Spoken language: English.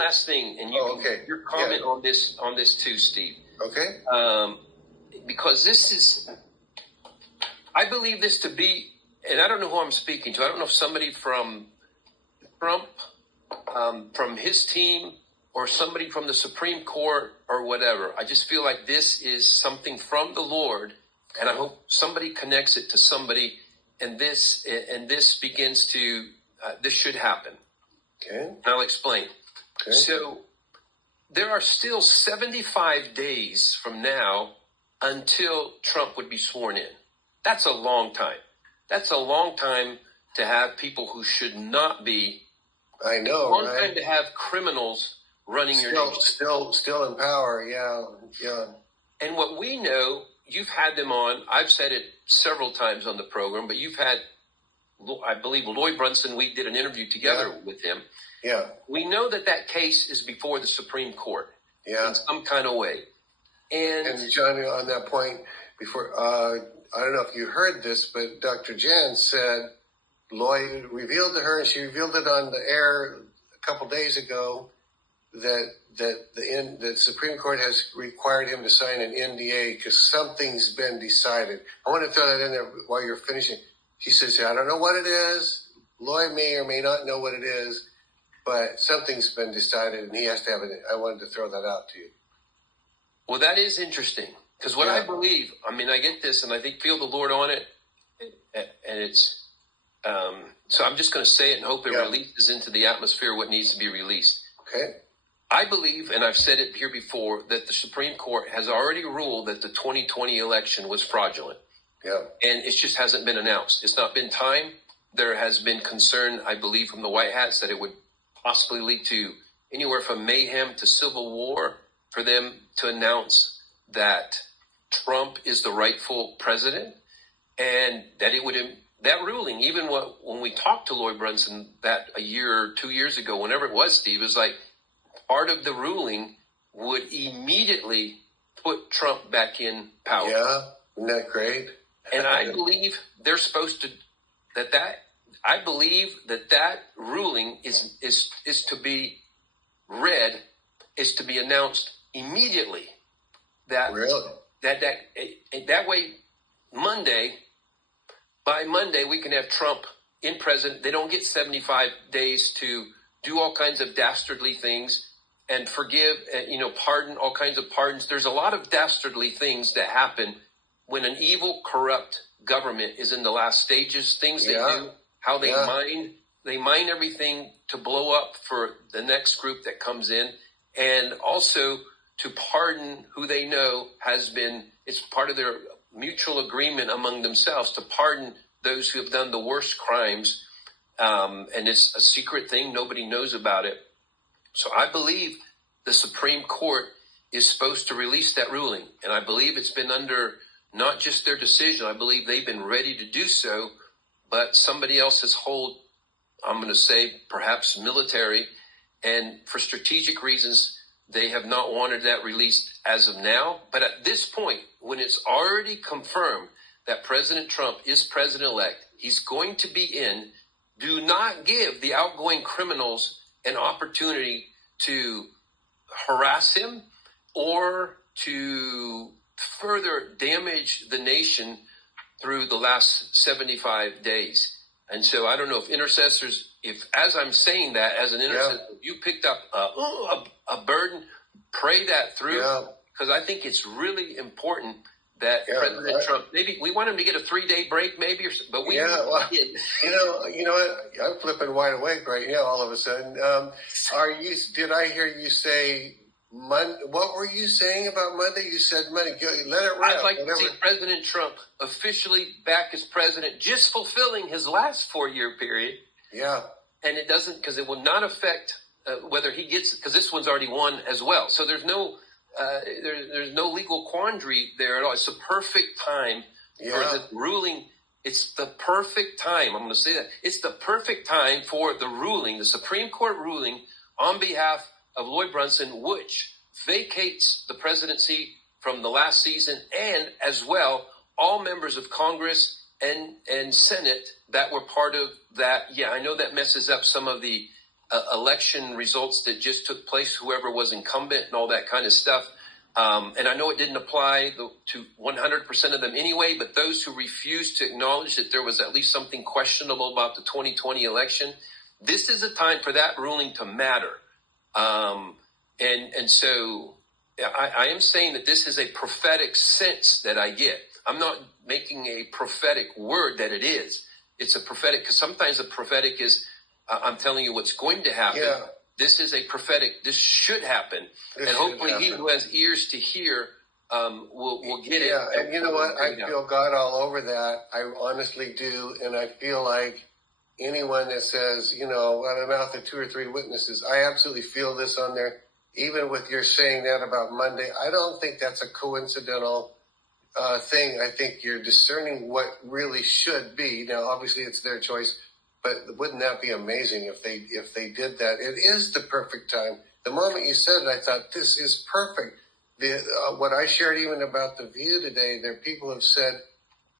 last thing, and your comment on this too, Steve. Okay. Because this is, I believe this to be, and I don't know who I'm speaking to. I don't know if somebody from Trump, from his team, or somebody from the Supreme Court or whatever. I just feel like this is something from the Lord, and I hope somebody connects it to somebody, and this begins to, this should happen. Okay. And I'll explain. Okay. So there are still 75 days from now until Trump would be sworn in. That's a long time. That's a long time to have people who should not be. I know, long right? Time to have criminals running your nation. Still in power, yeah. And what we know, you've had them on. I've said it several times on the program, but you've had, I believe, Lloyd Brunson. We did an interview together with him. Yeah. We know that case is before the Supreme Court in some kind of way. And Johnny, on that point, before I don't know if you heard this, but Dr. Jan said Lloyd revealed to her, and she revealed it on the air a couple days ago, that the Supreme Court has required him to sign an NDA because something's been decided. I want to throw that in there while you're finishing. She says, I don't know what it is. Lloyd may or may not know what it is, but something's been decided, and he has to have it. I wanted to throw that out to you. Well, that is interesting, because what I believe, I mean, I get this, and I feel the Lord on it, and it's, so I'm just going to say it and hope it releases into the atmosphere what needs to be released. Okay. I believe, and I've said it here before, that the Supreme Court has already ruled that the 2020 election was fraudulent. Yeah. And it just hasn't been announced. It's not been time. There has been concern, I believe, from the White Hats that it would possibly lead to anywhere from mayhem to civil war for them to announce that Trump is the rightful president, and that it would, that ruling, even when we talked to Lloyd Brunson that a year or 2 years ago, whenever it was, Steve, it was like part of the ruling would immediately put Trump back in power. Yeah, isn't that great? And I believe they're supposed to, I believe that ruling is to be read, is to be announced immediately. Really? That way, by Monday, we can have Trump in president. They don't get 75 days to do all kinds of dastardly things and forgive, pardon, all kinds of pardons. There's a lot of dastardly things that happen when an evil, corrupt government is in the last stages. Things they do, how they mine everything to blow up for the next group that comes in, and also to pardon who they know it's part of their mutual agreement among themselves to pardon those who have done the worst crimes. And it's a secret thing. Nobody knows about it. So I believe the Supreme Court is supposed to release that ruling. And I believe it's been under not just their decision. I believe they've been ready to do so, but somebody else has I'm going to say perhaps military, and for strategic reasons, they have not wanted that released as of now. But at this point, when it's already confirmed that President Trump is president-elect, he's going to be in, do not give the outgoing criminals an opportunity to harass him or to further damage the nation through the last 75 days. And so I don't know if intercessors, as I'm saying that as an intercessor, you picked up a burden, pray that through, because I think it's really important that President Trump, maybe we want him to get a 3-day break, maybe, but we. Yeah, well, you know what? I'm flipping wide awake right now. All of a sudden, did I hear you say Monday? What were you saying about Monday? You said Monday. Let it rip. I'd like to see President Trump officially back as president, just fulfilling his last 4-year period. Yeah, and it doesn't, because it will not affect whether he gets, because this one's already won as well. So there's no. There's no legal quandary there at all. It's the perfect time for the ruling. It's the perfect time. I'm going to say that. It's the perfect time for the ruling, the Supreme Court ruling on behalf of Lloyd Brunson, which vacates the presidency from the last season, and as well, all members of Congress and Senate that were part of that. Yeah, I know that messes up some of the election results that just took place, whoever was incumbent and all that kind of stuff. And I know it didn't apply to 100% of them anyway, but those who refused to acknowledge that there was at least something questionable about the 2020 election, this is a time for that ruling to matter. And so I am saying that this is a prophetic sense that I get. I'm not making a prophetic word that it is. It's a prophetic, because sometimes a prophetic is, I'm telling you what's going to happen. Yeah. This is a prophetic. This should happen. And hopefully he who has ears to hear will get it. Yeah, and you know what? I feel God all over that. I honestly do. And I feel like anyone that says, you know, out of the mouth of 2 or 3 witnesses, I absolutely feel this on there. Even with your saying that about Monday, I don't think that's a coincidental thing. I think you're discerning what really should be. Now, obviously, it's their choice, but wouldn't that be amazing if they did that? It is the perfect time. The moment you said it, I thought, this is perfect. What I shared even about the View today, there people have said,